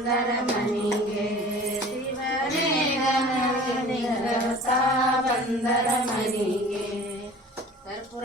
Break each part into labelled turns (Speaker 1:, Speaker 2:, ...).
Speaker 1: ಬಂದರ ಮನಿಗೆ ಶಿವನೇ ಲಿಂಗತ ಬಂದರ ಮನಿಗೆ ಕರ್ಪೂರ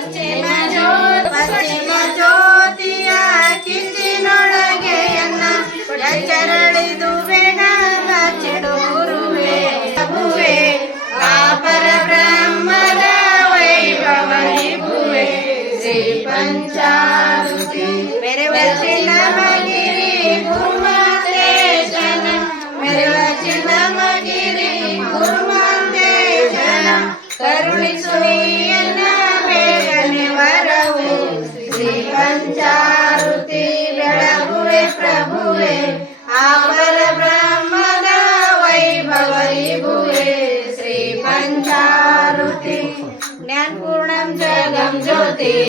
Speaker 1: ಪಶ್ಚಿಮ ಜ್ಯೋತಿ ಪಶ್ಚಿಮ ಜ್ಯೋತಿಯ ಕಿಂಚಿನೊಳಗೆಯನ್ನ ಎಚ್ಚರಳಿದು ಬೇಗ ಚಿಡುರುವೆ ಪ್ರಭುವೆ ಆಪರ ಬ್ರಹ್ಮದ ವೈಭವ ಇರುವೆ ಶ್ರೀ ಪಂಚಾರುತಿ ಮೆರೆವ ಚಿನ್ನಮಗಿರಿ ಗುರುಮಾತೇಶನ ಮೆರೆವ ಚಿನ್ನಮಗಿರಿ ಗುರುಮಾತೇಶನ ಕರುಣಿಸು प्रभुवे आपल ब्रह्मद वैभवरिभुवे श्रीपञ्चारुति ज्ञानपूर्णं जगं ज्योति।